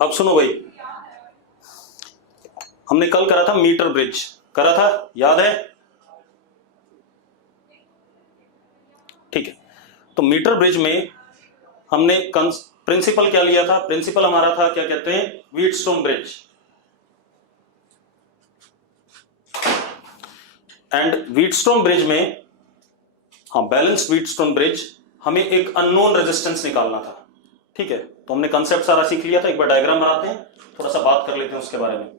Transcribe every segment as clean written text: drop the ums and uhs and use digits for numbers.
अब सुनो भाई, हमने कल करा था मीटर ब्रिज, करा था, याद है? ठीक है, तो मीटर ब्रिज में हमने प्रिंसिपल क्या लिया था? प्रिंसिपल हमारा था, क्या कहते हैं, Wheatstone bridge. And Wheatstone bridge में, हाँ, बैलेंस्ड व्हीटस्टोन ब्रिज, हमें एक अननोन रेजिस्टेंस निकालना था। ठीक है, तो हमने कंसेप्ट सारा सीख लिया था। एक बार डायग्राम बनाते हैं, थोड़ा सा बात कर लेते हैं उसके बारे में।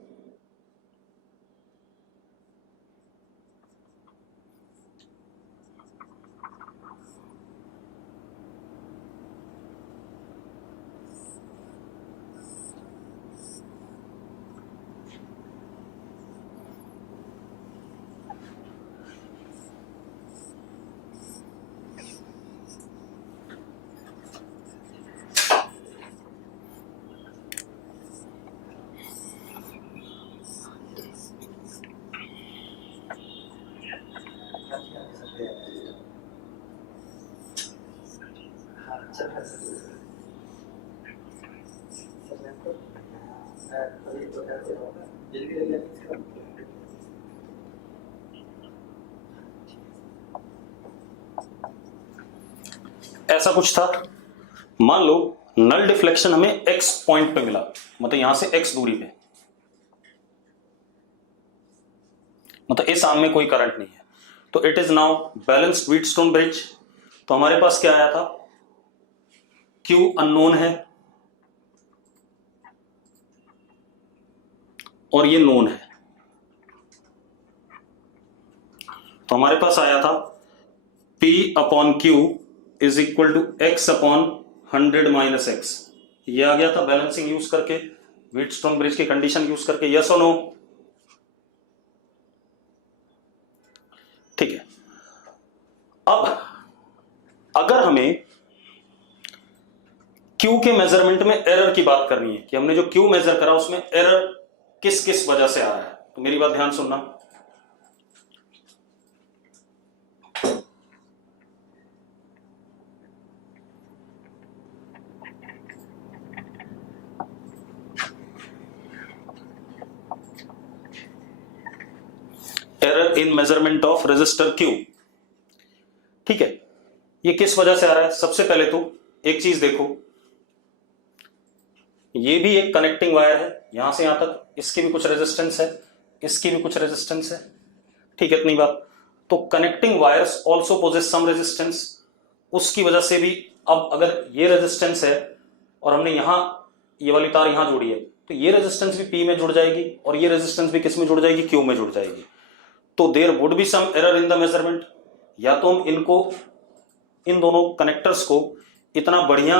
ऐसा कुछ था, मान लो नल डिफ्लेक्शन हमें x पॉइंट पे मिला, मतलब यहां से x दूरी पे, मतलब इस आर्म में कोई करंट नहीं है, तो it is now balanced Wheatstone bridge. तो हमारे पास क्या आया था, Q अननोन है और ये नोन है, तो हमारे पास आया था P upon Q is equal to x upon 100 minus X. ये आ गया था बैलेंसिंग यूज करके, व्हीटस्टोन ब्रिज की कंडीशन यूज करके, यस और नो? ठीक है, अब अगर हमें Q के मेजरमेंट में एरर की बात करनी है कि हमने जो Q मेजर करा उसमें एरर किस किस वजह से आ रहा है, तो मेरी बात ध्यान सुनना। Error in measurement of resistor Q, ठीक है, ये किस वजह से आ रहा है? सबसे पहले तो एक चीज देखो, ये भी एक कनेक्टिंग वायर है, यहां से यहां तक, इसकी भी कुछ रेजिस्टेंस है, इसकी भी कुछ रेजिस्टेंस है, ठीक है, इतनी बात। तो connecting wires also poses some resistance, उसकी वजह से भी, अब अगर ये रेजिस्टेंस है और हमने यहां ये वाली तार यहां जोड़ी है, तो ये रेजिस्टेंस भी P में जुड़ जाएगी और ये रेजिस्टेंस भी किस में जुड़ जाएगी? Q में जुड़ जाएगी। तो there would be some error in the measurement. या तो हम इनको, इन दोनों कनेक्टर्स को इतना बढ़िया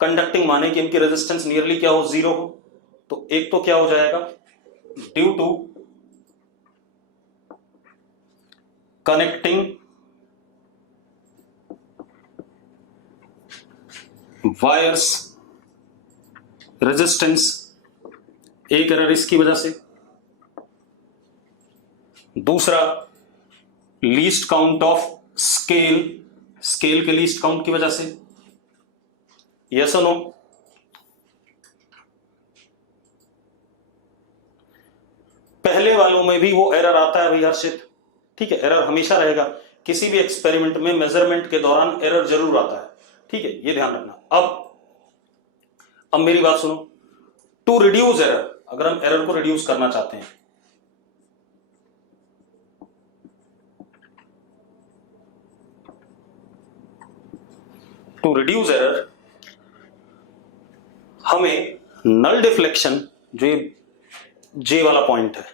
कंडक्टिंग माने कि इनकी रेजिस्टेंस नियरली क्या हो, 0 हो। तो एक तो क्या हो जाएगा, due to connecting wires resistance, एक एरर इसकी वजह से। दूसरा, least count of scale, scale के लीस्ट काउंट की वजह से, यस और नो? पहले वालों में भी वो एरर आता है भाई हर्षित, ठीक है, एरर हमेशा रहेगा, किसी भी एक्सपेरिमेंट में मेजरमेंट के दौरान एरर जरूर आता है, ठीक है, ये ध्यान रखना। अब मेरी बात सुनो, टू रिड्यूस एरर, अगर हम एरर को रिड्यूस करना चाहते हैं, टू रिड्यूस एरर, हमें नल डिफ्लेक्शन, जो जे वाला पॉइंट है,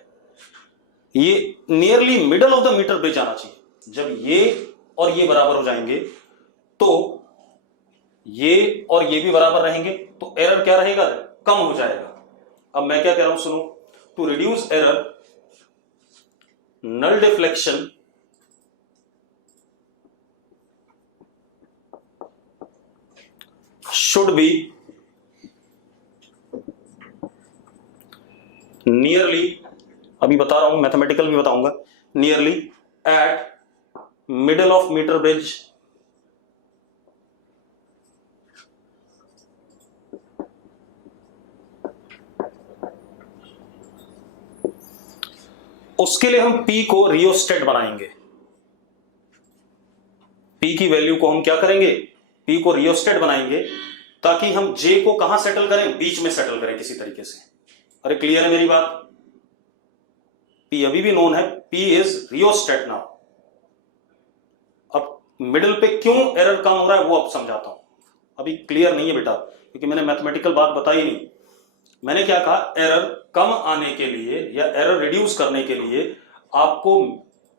ये nearly middle of the metre bridge आना चाहिए। जब ये और ये बराबर हो जाएंगे तो ये और ये भी बराबर रहेंगे, तो एरर क्या रहेगा, कम हो जाएगा। अब मैं क्या कह रहा हूं, सुनो, to reduce error, null deflection should be nearly, अभी बता रहा हूं, मैथमेटिकल भी बताऊंगा, nearly at middle of metre bridge उसके लिए हम P को रियोस्टेट बनाएंगे। P की वैल्यू को हम क्या करेंगे, P को रियोस्टेट बनाएंगे ताकि हम J को कहां सेटल करें, बीच में सेटल करें किसी तरीके से। अरे क्लियर है मेरी बात? P अभी भी नोन है, P इज रियोस्टेट नाउ। अब मिडिल पे क्यों एरर कम हो रहा है वो अब समझाता हूं, अभी क्लियर नहीं है बेटा, क्योंकि मैंने मैथमेटिकल बात बताई नहीं। मैंने क्या कहा, एरर कम आने के लिए या एरर रिड्यूस करने के लिए आपको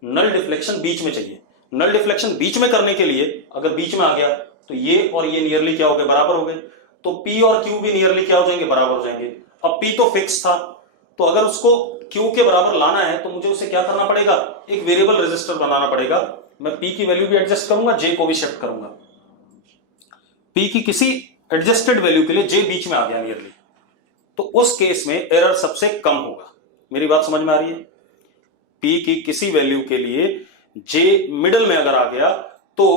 नल डिफ्लेक्शन बीच में चाहिए। नल डिफ्लेक्शन बीच में करने के लिए अगर बीच में आ गया तो ये और ये नियरली क्या हो गए, बराबर हो गए, तो P और Q भी नियरली क्या हो जाएंगे, बराबर हो जाएंगे। अब P तो फिक्स था, तो अगर उसको Q के बराबर लाना है तो मुझे उसे क्या करना पड़ेगा, एक वेरिएबल रेजिस्टर बनाना पड़ेगा। मैं P की वैल्यू भी एडजस्ट करूंगा, J को भी शिफ्ट करूंगा। P की किसी एडजस्टेड वैल्यू के लिए J बीच में आ गया नियरली, तो उस केस में एरर सबसे कम होगा। मेरी बात समझ में आ रही है? P की किसी वैल्यू के लिए J मिडल में अगर आ गया तो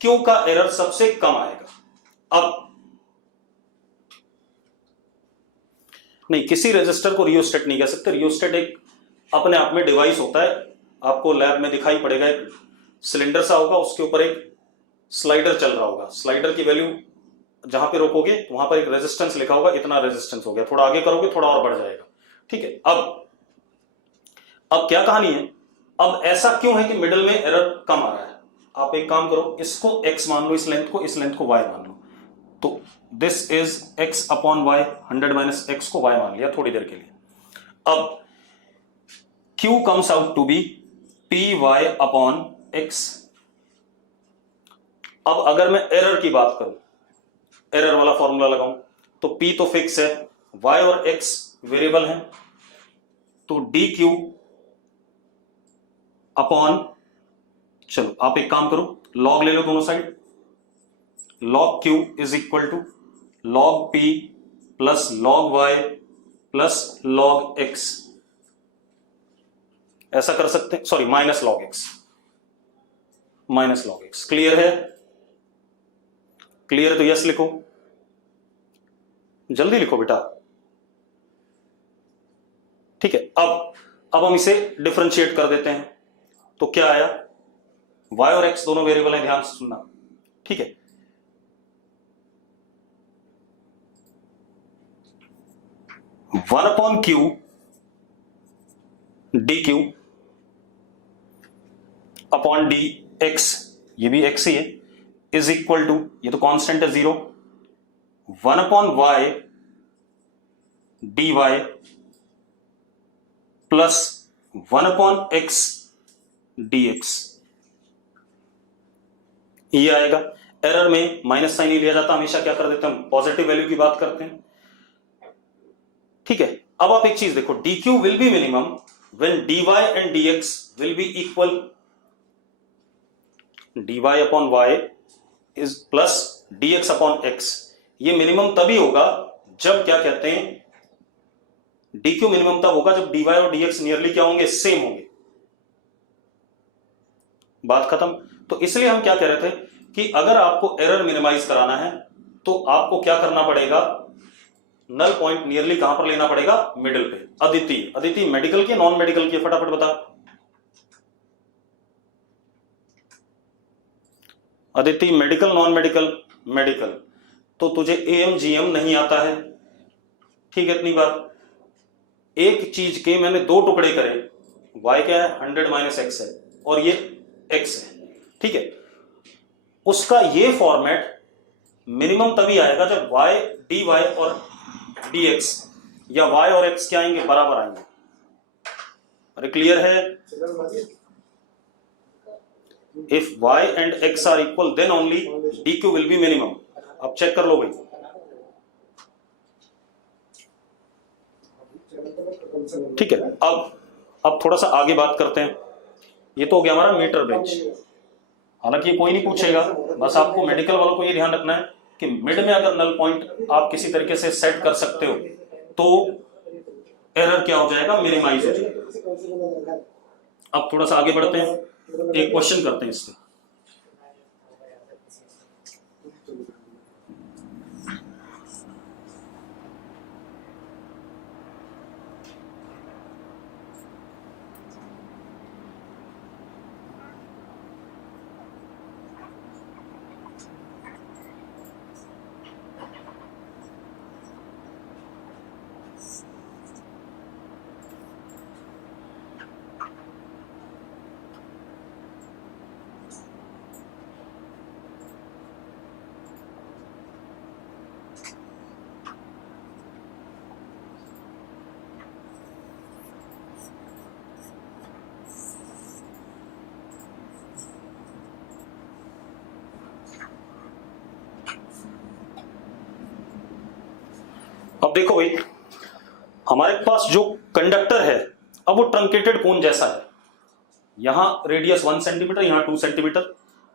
Q का एरर सबसे कम आएगा। अब नहीं, किसी रजिस्टर को रियोस्टेट नहीं कह सकते। रियोस्टेट एक अपने आप में डिवाइस होता है, आपको लैब में दिखाई पड़ेगा, एक सिलेंडर सा होगा, उसके ऊपर एक स्लाइडर चल रहा होगा। स्लाइडर की वैल्यू जहां पे रोकोगे वहां पर एक रेजिस्टेंस लिखा होगा, इतना रेजिस्टेंस हो गया, थोड़ा आगे करोगे थोड़ा और बढ़ जाएगा, ठीक है। अब क्या कहानी है, अब ऐसा क्यों है कि मिडिल में एरर कम आ रहा है? आप एक काम करो, इसको x मान लो, इस लेंथ को y मान लो, तो this is x upon y, 100 minus x को y मान लिया थोड़ी देर के लिए। अब q comes out to be py upon x। अब अगर मैं एरर की बात करूं, एरर वाला फॉर्मूला लगाऊं, तो p तो फिक्स है, y और x वेरिएबल है, तो dq अपॉन, चलो आप एक काम करो, लॉग ले लो दोनों side, log q is equal to log p plus log y plus log x, ऐसा कर सकते हैं, sorry minus log x, minus log x। Clear है? क्लियर है तो यस लिखो, जल्दी लिखो बेटा, ठीक है। अब हम इसे डिफरेंशिएट कर देते हैं, तो क्या आया, y और x दोनों वेरिएबल है, ध्यान से सुनना, ठीक है। One upon Q D Q upon D x, ये भी x ही है, इज इक्वल टू, ये तो कांस्टेंट है 0, 1 upon y d y plus 1 upon x d x, ये आएगा। एरर में माइनस साइन नहीं लिया जाता, हमेशा क्या कर देते हैं, हम पॉजिटिव वैल्यू की बात करते हैं, ठीक है। अब आप एक चीज देखो, dq will be minimum when dy and dx will be equal, dy upon y is plus dx upon x, ये मिनिमम तभी होगा जब, क्या कहते हैं, dq मिनिमम तब होगा जब dy और dx नियरली क्या होंगे, सेम होंगे। बात खत्म। तो इसलिए हम क्या कह रहे थे कि अगर आपको एरर मिनिमाइज कराना है तो आपको क्या करना पड़ेगा, नल पॉइंट नियरली कहां पर लेना पड़ेगा, मिडिल पे। अदिति मेडिकल की नॉन मेडिकल की, फटाफट बता। Aditi medical non medical? Medical. तो तुझे एएमजीएम नहीं आता है, ठीक है, इतनी बात। एक चीज के मैंने दो टुकड़े करे, y क्या है, 100 माइनस एक्स है, और ये x है, ठीक है। उसका ये फॉर्मेट मिनिमम तभी आएगा जब y dy और dx या y और x क्या आएंगे, बराबर आएंगे। अरे क्लियर है? If y and x are equal then only dq will be minimum. अब चेक कर लो भाई, ठीक है। अब थोड़ा सा आगे बात करते हैं। ये तो हो गया हमारा मीटर ब्रिज, हालांकि ये कोई नहीं पूछेगा, बस आपको मेडिकल वालों को ये ध्यान रखना है कि मिड में अगर नल पॉइंट आप किसी तरीके से सेट कर सकते हो तो एरर क्या हो जाएगा, मिनिमाइज हो जाएगा। अब थोड़ा सा आगे बढ़ते हैं, एक क्वेश्चन करते हैं इससे। अब देखो भाई, हमारे पास जो कंडक्टर है, अब वो ट्रंकेटेड कोन जैसा है। यहां रेडियस 1 सेंटीमीटर, यहां 2 सेंटीमीटर,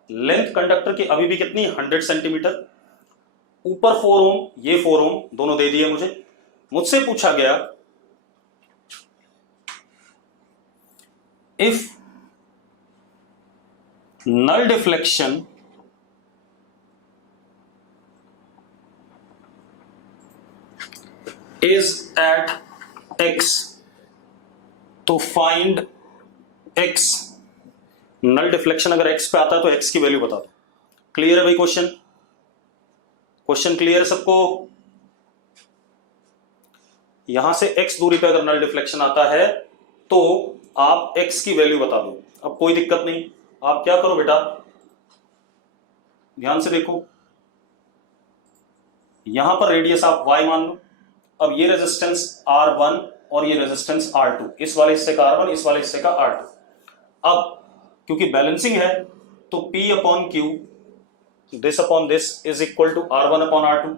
लेंथ कंडक्टर की अभी भी कितनी, 100 सेंटीमीटर, ऊपर 4 ओम, ये 4 ओम, दोनों दे दिए मुझे। मुझसे पूछा गया if null deflection is at x, तो find x। नल डिफ्लेक्शन अगर x पे आता है तो x की वैल्यू बता दो। क्लियर है भाई? क्वेश्चन क्लियर है सबको? यहां से x दूरी पे अगर नल डिफ्लेक्शन आता है तो आप x की वैल्यू बता दो। अब कोई दिक्कत नहीं, आप क्या करो बेटा, ध्यान से देखो, यहां पर रेडियस आप y मान लो। अब ये रेजिस्टेंस R1 और ये रेजिस्टेंस R2, इस वाले हिस्से का R1, इस वाले हिस्से का R2। अब क्योंकि बैलेंसिंग है तो P upon Q, this upon this is equal to R1 upon R2।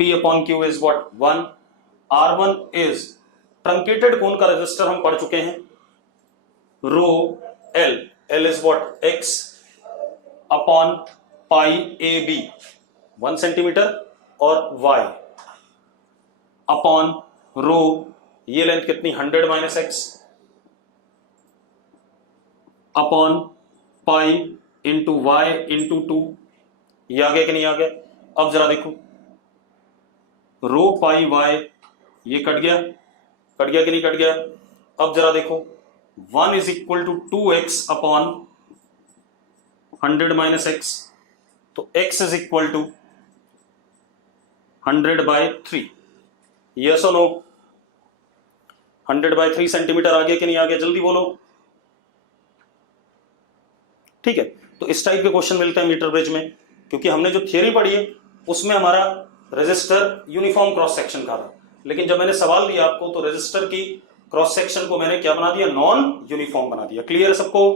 P upon Q is what, 1। R1 is truncated cone का रेजिस्टर, हम पढ़ चुके हैं, rho L, L is what, X upon pi AB, 1 centimetre, और Y upon rho, ये length कितनी, 100 minus X, upon pi into Y into 2। ये आ गया कि नहीं आ गया? अब जरा देखो, रो पाई Y, ये कट गया कि नहीं कट गया? अब जरा देखो, 1 is equal to 2x upon 100 minus x, तो x is equal to 100/3। Yes और नो? 100/3 सेंटीमीटर आ गया कि नहीं आ गया? जल्दी बोलो। ठीक है, तो इस टाइप के क्वेश्चन मिलते हैं मीटर ब्रिज में, क्योंकि हमने जो थियरी पढ़ी है उसमें हमारा रेजिस्टर यूनिफॉर्म क्रॉस सेक्शन का था, लेकिन जब मैंने सवाल दिया आपको तो रेजिस्टर की क्रॉस सेक्शन को मैंने क्या बना दिया, नॉन यूनिफॉर्म बना दिया। क्लियर है सबको?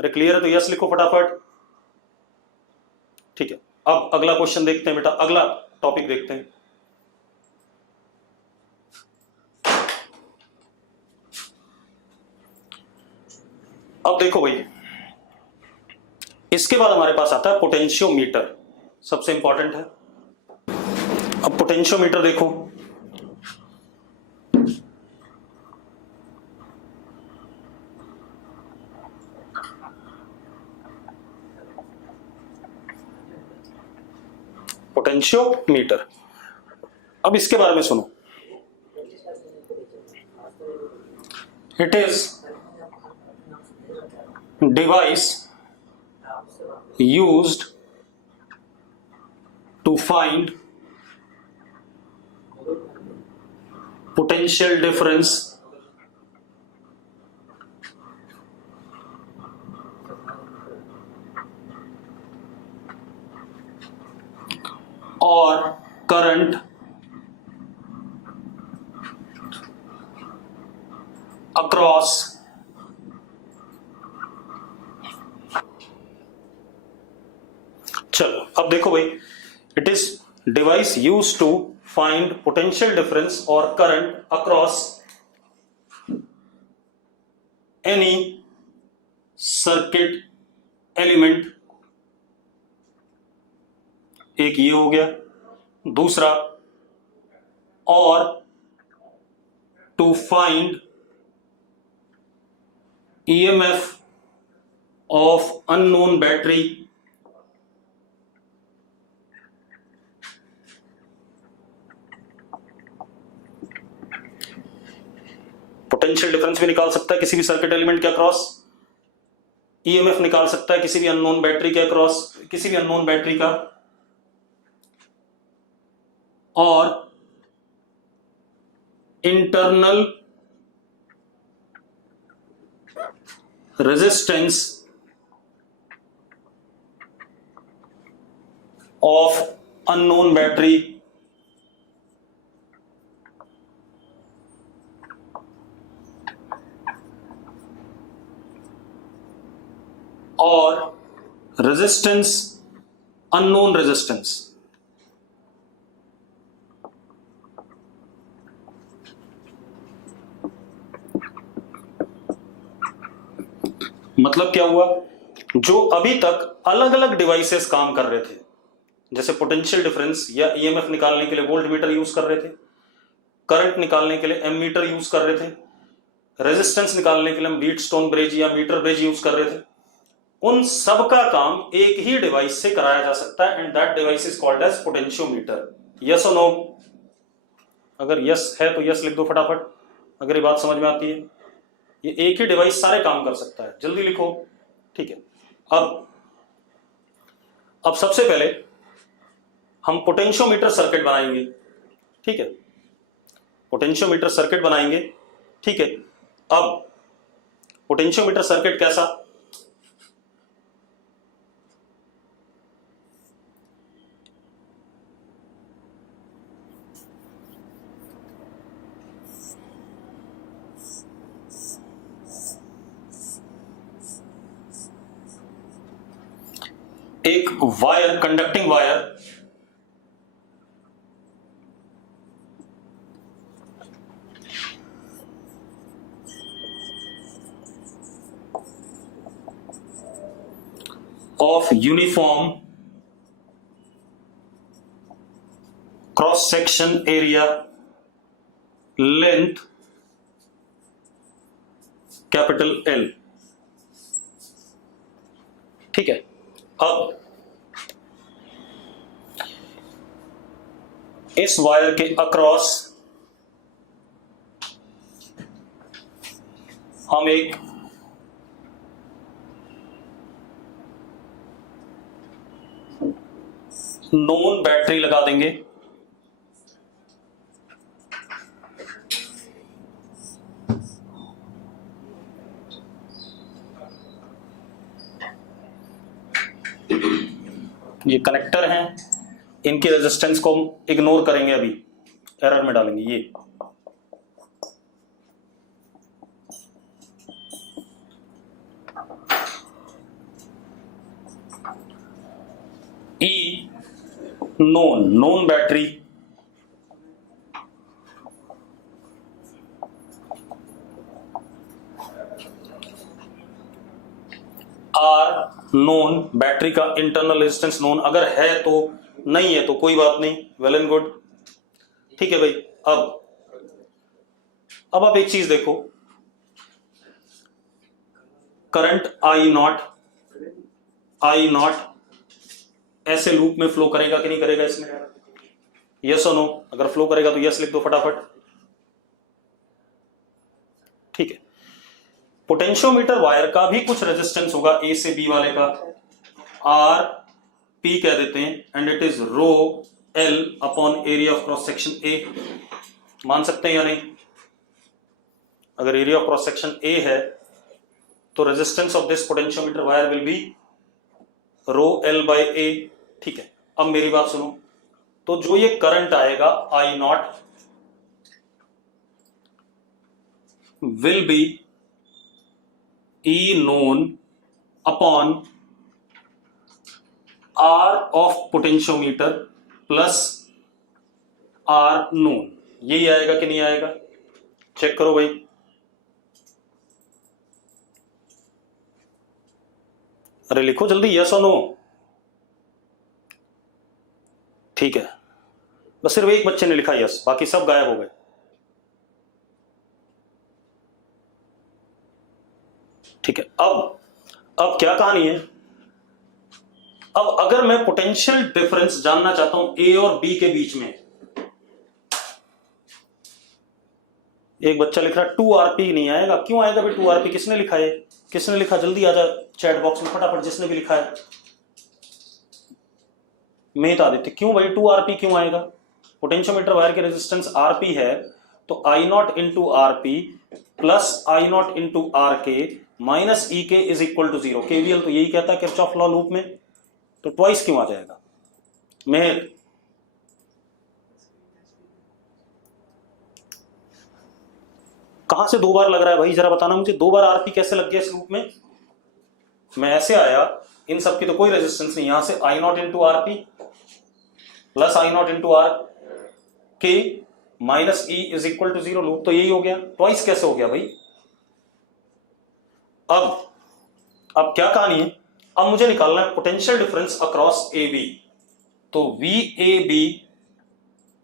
अरे क्लियर है तो यस लिखो फटाफट। ठीक है, अब अगला क्वेश्चन देखते हैं बेटा, अगला टॉपिक देखते हैं। अब देखो भाई, इसके बाद हमारे पास आता है पोटेंशियोमीटर, सबसे इंपॉर्टेंट है। अब पोटेंशियोमीटर देखो, पोटेंशियोमीटर, अब इसके बारे में सुनो। It is device used to find potential difference or current across चलो अब देखो भाई, it is device use to find potential difference और current across any circuit element. एक ये हो गया, दूसरा और to find EMF of unknown battery potential difference भी निकाल सकता है किसी भी सर्किट एलिमेंट के अक्रॉस, ईएमएफ निकाल सकता है किसी भी अननोन बैटरी के अक्रॉस, किसी भी अननोन बैटरी का, और internal resistance of unknown battery और रेजिस्टेंस अननोन रेजिस्टेंस। मतलब क्या हुआ, जो अभी तक अलग अलग डिवाइसेस काम कर रहे थे, जैसे पोटेंशियल डिफरेंस या ईएमएफ निकालने के लिए वोल्ट मीटर यूज कर रहे थे, करंट निकालने के लिए एमीटर यूज कर रहे थे, रेजिस्टेंस निकालने के लिए हम व्हीटस्टोन ब्रिज या मीटर ब्रिज यूज कर रहे थे, उन सब का काम एक ही डिवाइस से कराया जा सकता है, and that device is called as potentiometer. Yes और नो? अगर यस है तो यस लिख दो फटाफट, अगर ये बात समझ में आती है। ये एक ही डिवाइस सारे काम कर सकता है, जल्दी लिखो। ठीक है, अब सबसे पहले हम पोटेंशियोमीटर सर्किट बनाएंगे। ठीक है, पोटेंशियोमीटर सर्किट बनाएंगे। ठीक है, अब पोटेंशियोमीटर सर्किट कैसा, एक wire, conducting wire of uniform cross section area, length capital L। ठीक है, अब इस वायर के अक्रॉस हम एक नोन बैटरी लगा देंगे। ये कनेक्टर हैं, इनकी रेजिस्टेंस को हम इग्नोर करेंगे, अभी एरर में डालेंगे। ये E known battery, R known, battery का इंटरनल रेजिस्टेंस नोन, अगर है तो, नहीं है तो कोई बात नहीं, वेल एंड गुड। ठीक है भाई, अब आप एक चीज देखो, करंट आई नॉट ऐसे लूप में फ्लो करेगा कि नहीं करेगा इसमें? यस और नो? अगर फ्लो करेगा तो यस लिख दो फटाफट। ठीक है, पोटेंशियोमीटर वायर का भी कुछ रेजिस्टेंस होगा, ए से बी वाले का आर पी कह देते हैं, and it is rho L upon area of cross section A. मान सकते हैं या नहीं? अगर area of cross section A है तो resistance of this potentiometer wire will be rho L by A. ठीक है, अब मेरी बात सुनो, तो जो ये करंट आएगा I naught will be E known upon R of potentiometer plus R known. यही आएगा कि नहीं आएगा? चेक करो भाई। अरे लिखो जल्दी, यस और नो। ठीक है, बस सिर्फ एक बच्चे ने लिखा यस, बाकी सब गायब हो गए। ठीक है, अब क्या कहानी है? अब अगर मैं पोटेंशियल डिफरेंस जानना चाहता हूं ए और बी के बीच में, एक बच्चा लिख रहा है 2 RP नहीं आएगा। क्यों आएगा भाई 2 RP? किसने लिखा है? किसने लिखा? जल्दी आ जा चैट बॉक्स में फटाफट, जिसने भी लिखा है। मैं बता देते क्यों भाई 2 RP क्यों आएगा। पोटेंशियोमीटर वायर के रेजिस्टेंस RP है, तो I naught into RP plus I naught into RK minus EK is equal to 0। KVL तो यही कहता है किरचॉफ लॉ लूप में, तो ट्वाइस क्यों आ जाएगा? मैं कहां से 2 बार लग रहा है भाई, जरा बताना मुझे, 2 बार RP कैसे लग गया इस लूप में? मैं ऐसे आया इन सब की तो कोई रेजिस्टेंस नहीं, यहां से I naught into R P plus I naught into R K minus E is equal to 0। Loop तो यही हो गया, ट्वाइस कैसे हो गया भाई। अब क्या कहानी है, अब मुझे निकालना है potential difference across A B. तो V A B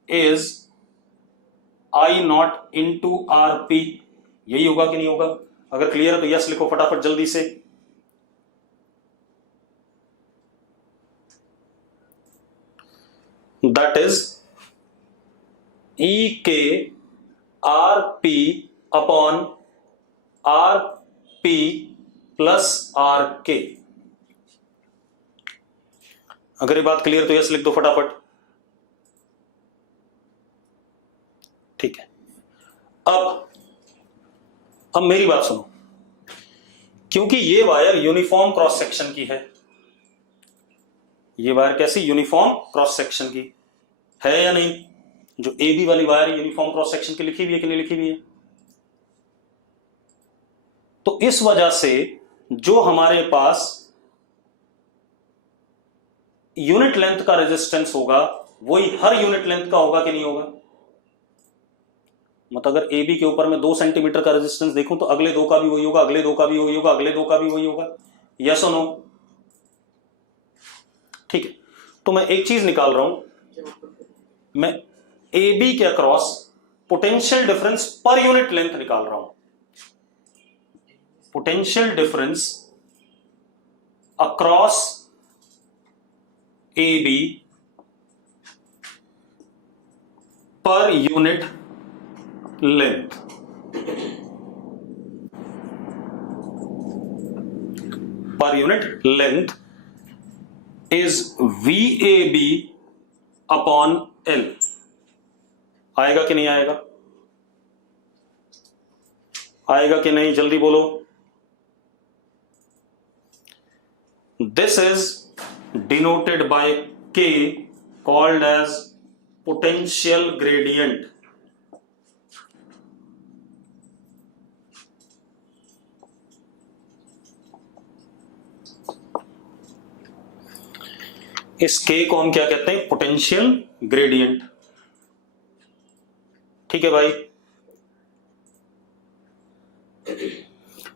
is I naught into R P, यही होगा कि नहीं होगा। अगर क्लियर है तो यस लिखो फटाफट जल्दी से। That is E K R P upon R P plus R K. अगर ये बात क्लियर तो यस लिख दो फटाफट। ठीक है, अब मेरी बात सुनो, क्योंकि ये वायर यूनिफॉर्म क्रॉस सेक्शन की है, ये वायर कैसी यूनिफॉर्म क्रॉस सेक्शन की है या नहीं। जो ए बी वाली वायर यूनिफॉर्म क्रॉस सेक्शन की लिखी हुई है कि नहीं लिखी हुई है। तो इस वजह से जो हमारे पास यूनिट लेंथ का रेजिस्टेंस होगा वही हर यूनिट लेंथ का होगा कि नहीं होगा। मतलब अगर ए बी के ऊपर मैं 2 सेंटीमीटर का रेजिस्टेंस देखूं तो अगले दो का भी वही होगा, अगले दो का भी वही होगा, अगले दो का भी वही होगा। यस और नो। ठीक है, तो मैं एक चीज निकाल रहा हूं, मैं ए बी के across potential difference per unit length निकाल रहा हूं। Potential difference across A B per unit length. Per unit length is V A B upon L. आएगा कि नहीं आएगा, आएगा कि नहीं, जल्दी बोलो। This is denoted by K called as potential gradient। इस K को हम क्या कहते हैं, पोटेंशियल ग्रेडियंट। ठीक है भाई,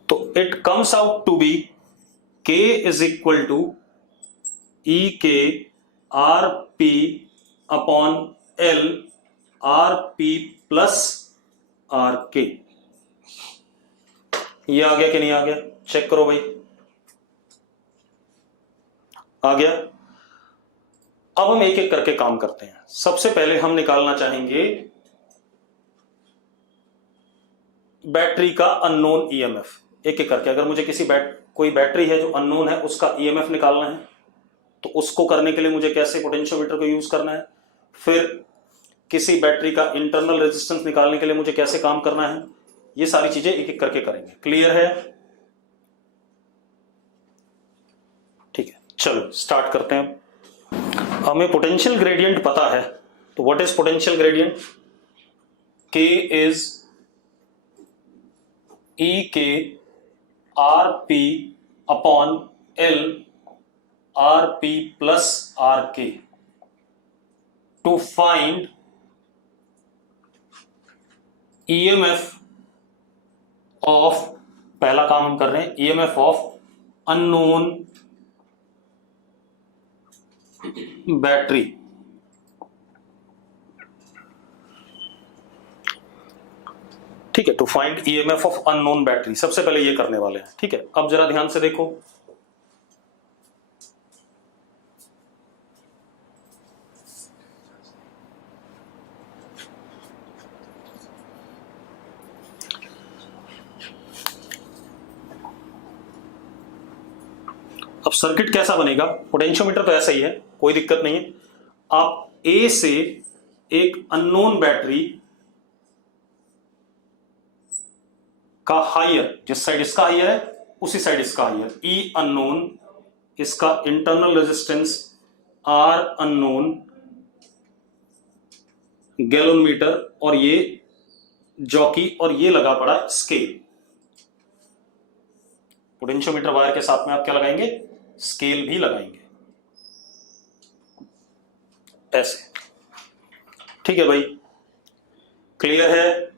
तो it comes out to be K is equal to E K R P upon L R P plus R K. ये आ गया कि नहीं आ गया, चेक करो भाई। आ गया। अब हम एक एक करके काम करते हैं। सबसे पहले हम निकालना चाहेंगे बैटरी का अननोन ईएमएफ। एक एक करके, अगर मुझे कोई बैटरी है जो अननोन है उसका ईएमएफ निकालना है तो उसको करने के लिए मुझे कैसे पोटेंशियोमीटर को यूज करना है। फिर किसी बैटरी का इंटरनल रेजिस्टेंस निकालने के लिए मुझे कैसे काम करना है, ये सारी चीजें एक एक करके करेंगे। क्लियर है? ठीक है, चलो स्टार्ट करते हैं। हमें पोटेंशियल ग्रेडियंट पता है, तो what is potential gradient? K is E K R P upon L R P plus R K to find EMF of, पहला काम हम कर रहे हैं, ईएमएफ ऑफ अननोन बैटरी। ठीक है, to find EMF of unknown battery. सबसे पहले ये करने वाले हैं। ठीक है, अब जरा ध्यान से देखो। अब सर्किट कैसा बनेगा? पोटेंशियोमीटर तो ऐसा ही है, कोई दिक्कत नहीं है। आप ए से एक अननोन बैटरी का हायर, जिस साइड इसका हायर है उसी साइड इसका हायर, ई अननोन, इसका internal resistance R unknown, galvanometer, और ये जॉकी, और ये लगा पड़ा स्केल। पोटेंशियोमीटर वायर के साथ में आप क्या लगाएंगे? स्केल भी लगाएंगे ऐसे। ठीक है भाई, क्लियर है?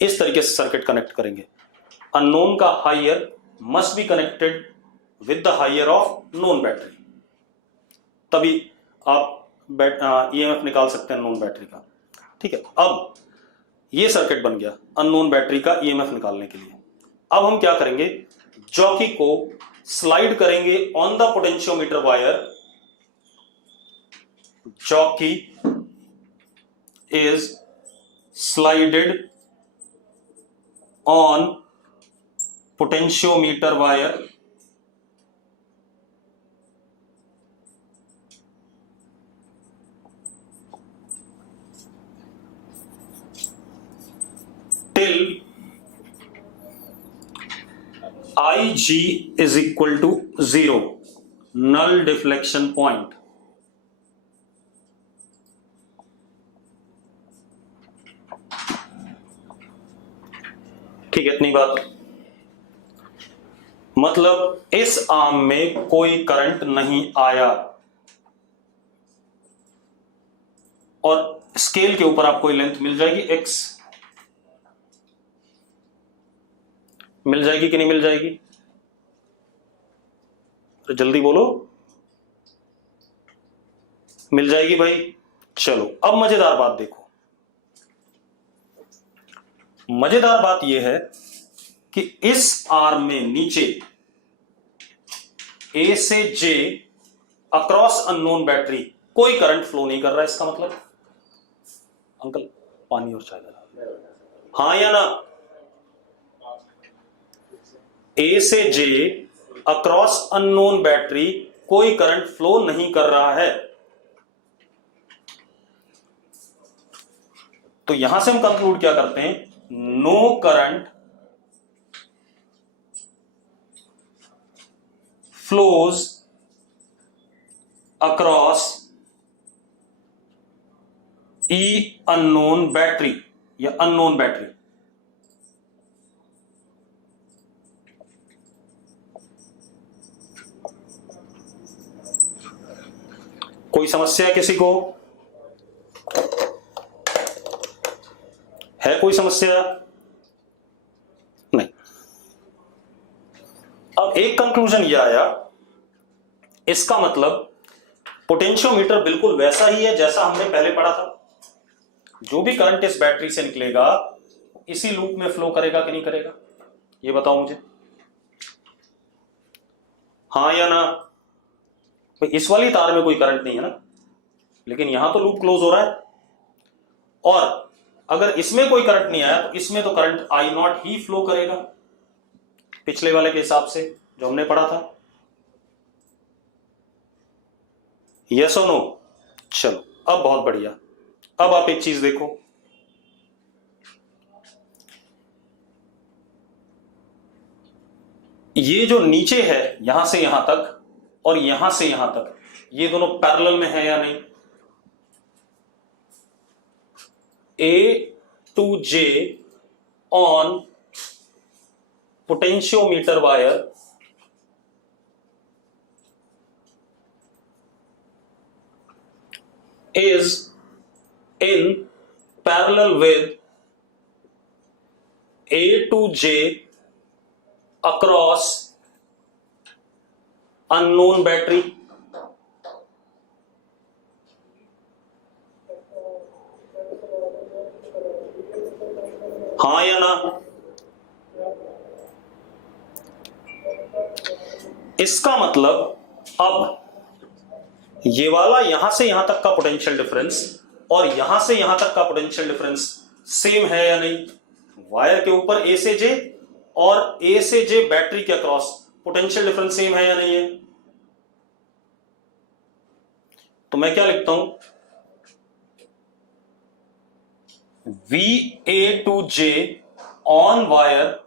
इस तरीके से सर्किट कनेक्ट करेंगे। अननोन का higher must be connected with the higher of known battery, तभी आप ईएमएफ निकाल सकते हैं अननोन बैटरी का। ठीक है, अब ये सर्किट बन गया अननोन बैटरी का ईएमएफ निकालने के लिए। अब हम क्या करेंगे, जॉकी को स्लाइड करेंगे on the potentiometer wire. Jockey is slided on potentiometer wire till Ig is equal to 0, null deflection point। ठीक है, इतनी बात। मतलब इस आर्म में कोई करंट नहीं आया, और स्केल के ऊपर आपको लेंथ मिल जाएगी x, मिल जाएगी कि नहीं मिल जाएगी? तो जल्दी बोलो, मिल जाएगी भाई। चलो अब मजेदार बात देखो। मजेदार बात यह है कि इस आर्म में नीचे ए से जे अक्रॉस अननोन बैटरी कोई करंट फ्लो नहीं कर रहा है। इसका मतलब, अंकल पानी और चाय ला, हाँ या ना? ए से जे अक्रॉस अननोन बैटरी कोई करंट फ्लो नहीं कर रहा है। तो यहां से हम कंक्लूड क्या करते हैं, नो करंट फ्लोज अक्रॉस ई अननोन बैटरी या अननोन बैटरी। कोई समस्या है किसी को? है कोई समस्या? नहीं। अब एक कंक्लूजन यह आया, इसका मतलब पोटेंशियोमीटर बिल्कुल वैसा ही है जैसा हमने पहले पढ़ा था। जो भी करंट इस बैटरी से निकलेगा इसी लूप में फ्लो करेगा कि नहीं करेगा, ये बताओ मुझे, हाँ या ना? भाई इस वाली तार में कोई करंट नहीं है ना, लेकिन यहां तो लूप क्लोज हो रहा है, और अगर इसमें कोई करंट नहीं आया तो इसमें तो current I not he flow करेगा, पिछले वाले के हिसाब से जो हमने पढ़ा था। यस और नो? चलो अब बहुत बढ़िया। अब आप एक चीज देखो, ये जो नीचे है यहां से यहां तक और यहां से यहां तक, ये दोनों पैरेलल में है या नहीं? A to J on potentiometer wire is in parallel with A to J across unknown battery। हाँ या ना? इसका मतलब अब ये वाला यहां से यहां तक का पोटेंशियल डिफरेंस और यहां से यहां तक का पोटेंशियल डिफरेंस सेम है या नहीं? वायर के ऊपर ए से जे और ए से जे बैटरी के अक्रॉस पोटेंशियल डिफरेंस सेम है या नहीं है? तो मैं क्या लिखता हूं, VA to J on wire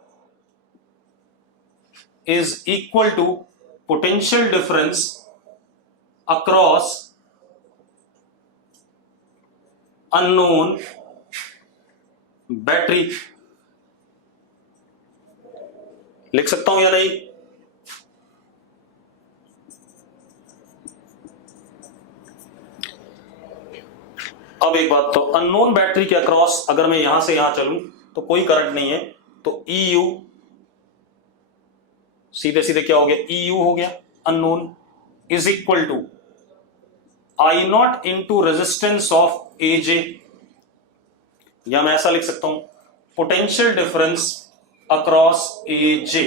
is equal to potential difference across unknown battery। लिख सकता हूं या नहीं? अब एक बात, तो अननोन बैटरी के अक्रॉस अगर मैं यहां से यहां चलूं तो कोई करंट नहीं है, तो EU सीधे सीधे क्या हो गया, EU हो गया unknown, is equal to I0 into resistance of AJ, या मैं ऐसा लिख सकता हूं potential difference across AJ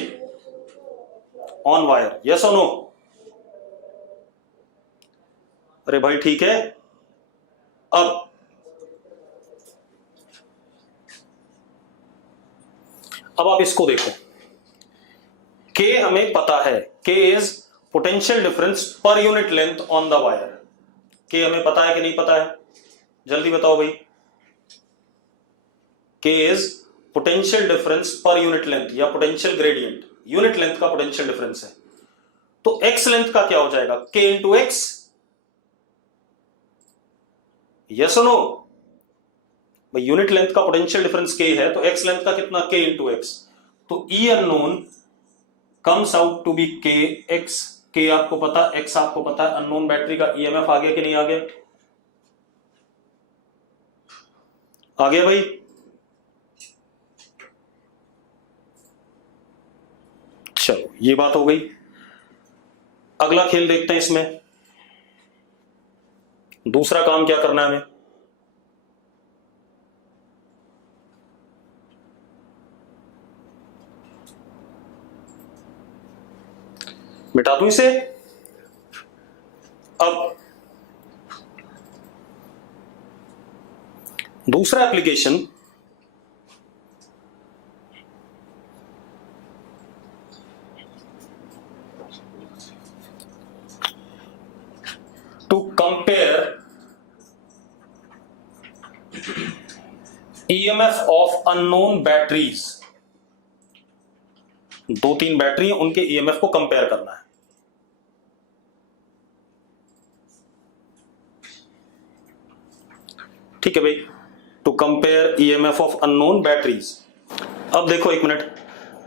on wire, yes और नो? अरे भाई ठीक है। अब आप इसको देखो, K हमें पता है, K is potential difference per unit length on the wire. K हमें पता है कि नहीं पता है, जल्दी बताओ भाई। K is potential difference per unit length या पोटेंशियल ग्रेडियंट, यूनिट लेंथ का पोटेंशियल डिफरेंस है। तो x लेंथ का क्या हो जाएगा, K इंटू एक्स, यस और नो? भाई यूनिट लेंथ का पोटेंशियल डिफरेंस K है, तो x लेंथ का कितना, K इंटू एक्स। तो E unknown comes out to be KX। K आपको पता, X आपको पता है, अननोन बैटरी का EMF आ गया कि नहीं आ गया? आ गया भाई। चलो ये बात हो गई, अगला खेल देखते हैं। इसमें दूसरा काम क्या करना है हमें, मिटा दूं इसे। अब दूसरा application, to compare EMF of unknown batteries. दो तीन बैटरी हैं, उनके EMF को कंपेयर करना है। ठीक है भाई, to compare EMF of unknown batteries. अब देखो एक मिनट,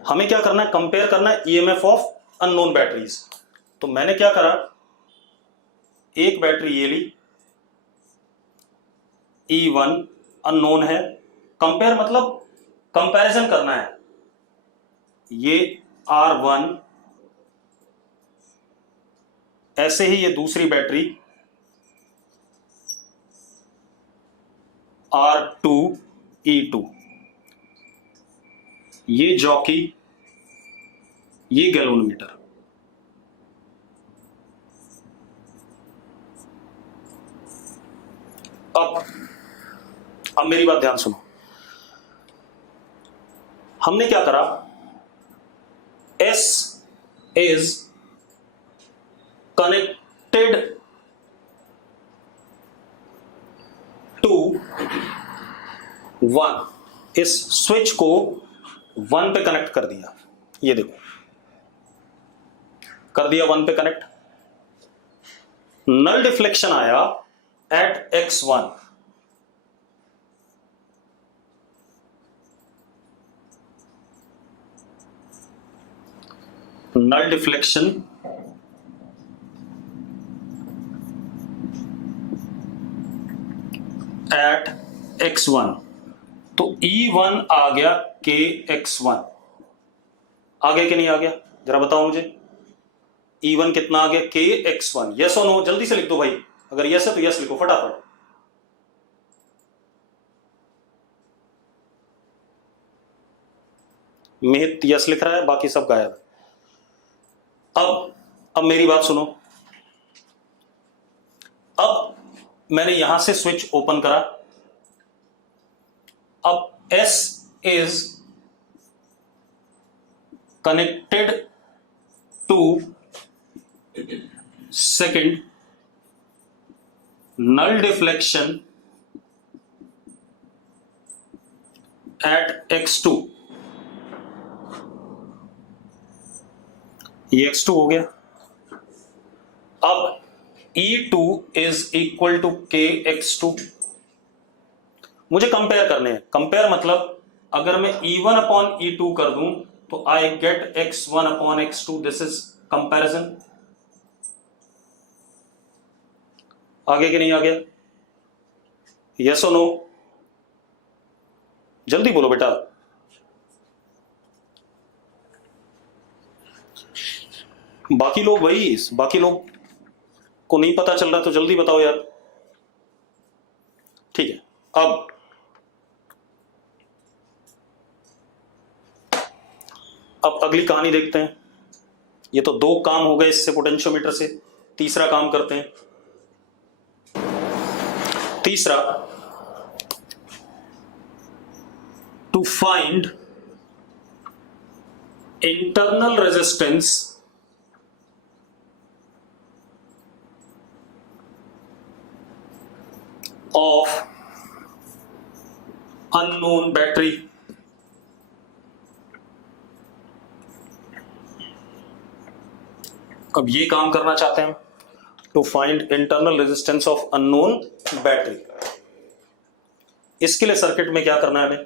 हमें क्या करना है, कंपेयर करना है EMF ऑफ अननोन बैटरीज। तो मैंने क्या करा, एक बैटरी ये ली, E1 अननोन है, कंपेयर मतलब कंपैरिजन करना है, ये R1, ऐसे ही ये दूसरी बैटरी R2 E2, ये जॉकी, ये गैल्वेनोमीटर। अब मेरी बात ध्यान सुनो, हमने क्या करा, S इज कनेक्टेड टू 1, इस स्विच को 1 पे कनेक्ट कर दिया, ये देखो कर दिया 1 पे कनेक्ट। नल डिफ्लेक्शन आया at X1, null deflection at X1, तो E1 आ गया KX1, आ गया कि नहीं आ गया, जरा बताओ मुझे। E1 कितना आ गया, KX1, यस और नो? जल्दी से लिख दो भाई, अगर यस है तो यस लिखो फटाफट। मेहत यस लिख रहा है, बाकी सब गायब। अब मेरी बात सुनो, अब मैंने यहां से स्विच ओपन करा, अब S is connected to second null deflection at X2, ये X2 हो गया। अब E2 is equal to KX2, मुझे कंपेयर करने हैं। कंपेयर मतलब अगर मैं E1 अपॉन E2 कर दूं तो I get X1 upon X2, this is comparison. आगे कि नहीं आ गया? यस और नो? जल्दी बोलो बेटा। बाकी लोग भाई, बाकी लोग को नहीं पता चल रहा तो जल्दी बताओ यार। ठीक है, अब अगली कहानी देखते हैं। ये तो दो काम हो गए इससे, पोटेंशियोमीटर से। तीसरा काम करते हैं। तीसरा, to find internal resistance of unknown battery. अब ये काम करना चाहते हैं, to find internal resistance of unknown battery. इसके लिए सर्किट में क्या करना है हमें?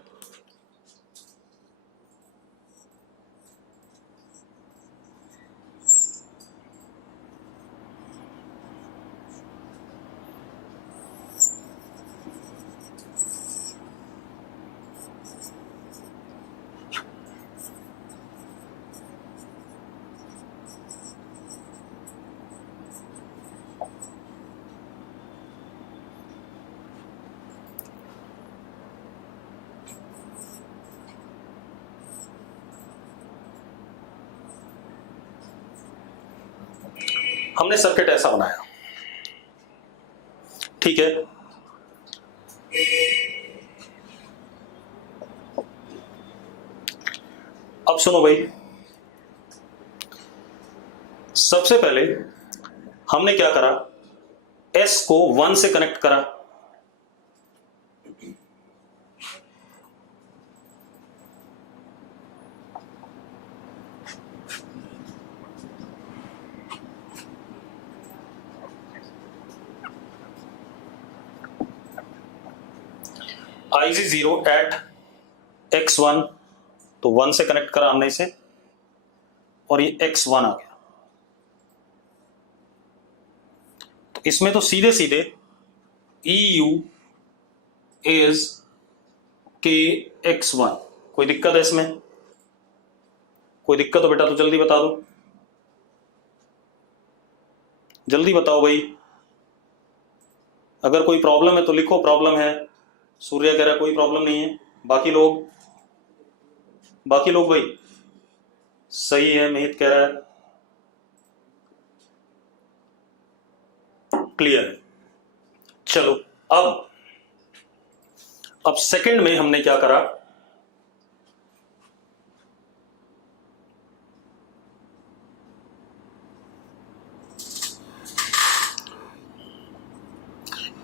हमने सर्किट ऐसा बनाया, ठीक है। अब सुनो भाई, सबसे पहले हमने क्या करा, S को 1 से कनेक्ट करा। IG0 एट X1, तो 1 से कनेक्ट करा हमने इसे, और ये X1 आ गया। तो इसमें तो सीधे सीधे EU इज KX1। कोई दिक्कत है इसमें? कोई दिक्कत हो बेटा तो जल्दी बता दो, जल्दी बताओ भाई। अगर कोई प्रॉब्लम है तो लिखो प्रॉब्लम है। सूर्य कह रहा है कोई प्रॉब्लम नहीं है। बाकी लोग भाई सही है। मेहित कह रहा है क्लियर है। चलो, अब सेकंड में हमने क्या करा,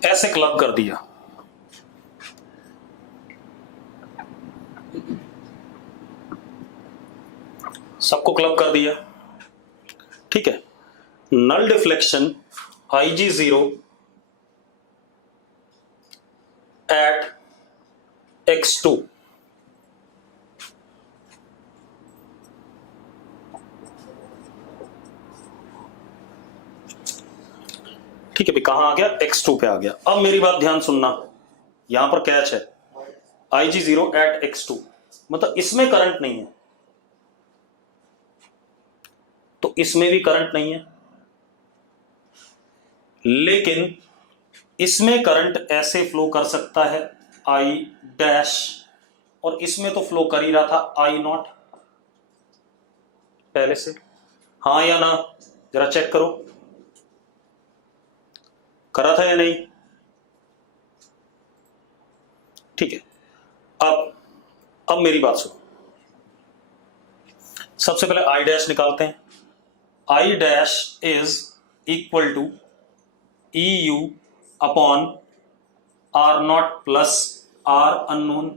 ऐसे क्लब कर दिया। सबको क्लब कर दिया, ठीक है। Null deflection IG0 eight X2, ठीक है भाई। कहां आ गया? X2 पे आ गया। अब मेरी बात ध्यान सुनना, यहां पर कैच है। IG0 एट X2 मतलब इसमें करंट नहीं है, तो इसमें भी करंट नहीं है, लेकिन इसमें करंट ऐसे फ्लो कर सकता है I डैश, और इसमें तो फ्लो कर ही रहा था I0 पहले से। हाँ या ना? जरा चेक करो, करा था या नहीं? ठीक है। अब मेरी बात सुनो। सबसे पहले I डैश निकालते हैं। I dash is equal to EU upon R0 plus R unknown.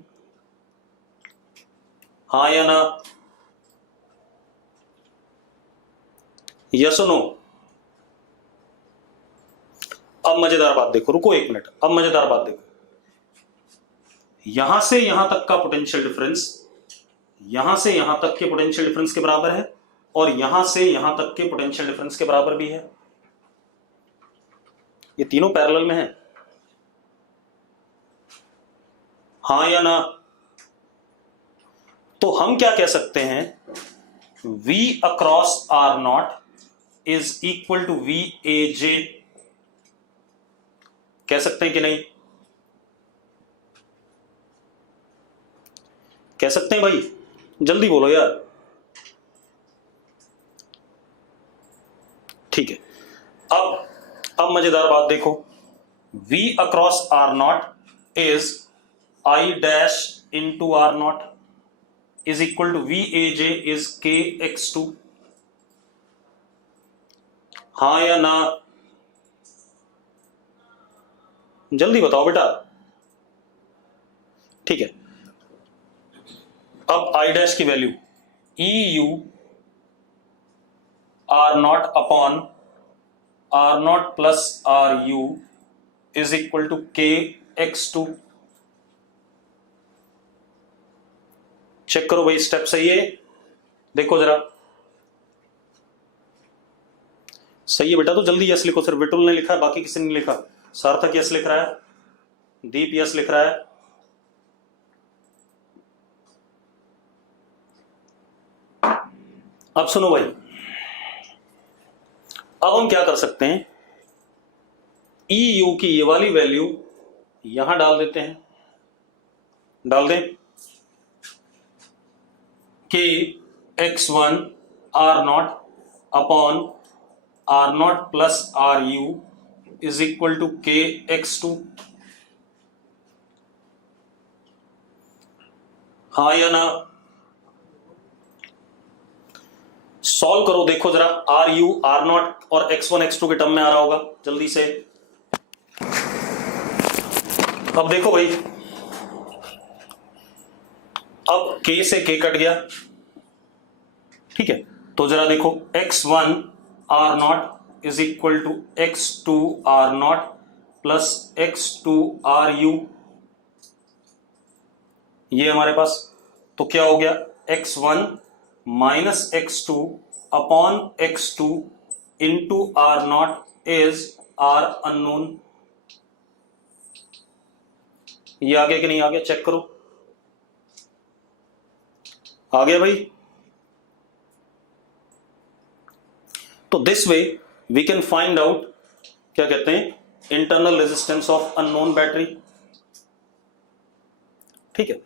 हाँ या ना? यस और नो? अब मजेदार बात देखो, रुको एक मिनट। अब मजेदार बात देखो, यहां से यहां तक का पोटेंशियल डिफरेंस यहां से यहां तक के पोटेंशियल डिफरेंस के बराबर है, और यहां से यहां तक के पोटेंशियल डिफरेंस के बराबर भी है। ये तीनों पैरेलल में है। हाँ या ना? तो हम क्या कह सकते हैं, V across R naught is equal to VAJ, कह सकते हैं कि नहीं? कह सकते हैं भाई, जल्दी बोलो यार। ठीक है, अब मजेदार बात देखो, V across R naught is I dash into R naught is equal to VAJ is KX2, हाँ या ना? जल्दी बताओ बेटा। ठीक है, अब I डैश की value EU R naught upon R naught plus RU is equal to KX2। Check करो भाई, स्टेप सही है? देखो जरा, सही है बेटा तो जल्दी यस लिखो। सिर्फ विटुल ने लिखा है, बाकी किसी ने लिखा? सार्थक यस लिख रहा है, दीप यस लिख रहा है। अब सुनो भाई, अब हम क्या कर सकते हैं, EU की ये वाली वैल्यू यहां डाल देते हैं, डाल दें KX1 R naught upon R naught plus RU is equal to KX2, हाँ या ना? सॉल्व करो, देखो जरा, RU R नॉट और X1 X2 के टर्म में आ रहा होगा, जल्दी से। अब देखो भाई, अब K से K कट गया, ठीक है, तो जरा देखो, X1 R naught is equal to X2 R naught plus X2 RU, ये हमारे पास, तो क्या हो गया, X1 minus X2 upon X2 into R naught is R unknown. ये आ गया कि नहीं आ गया, चेक करो, आ गया भाई? तो this way we can find out, क्या कहते हैं, internal resistance of unknown battery, ठीक है।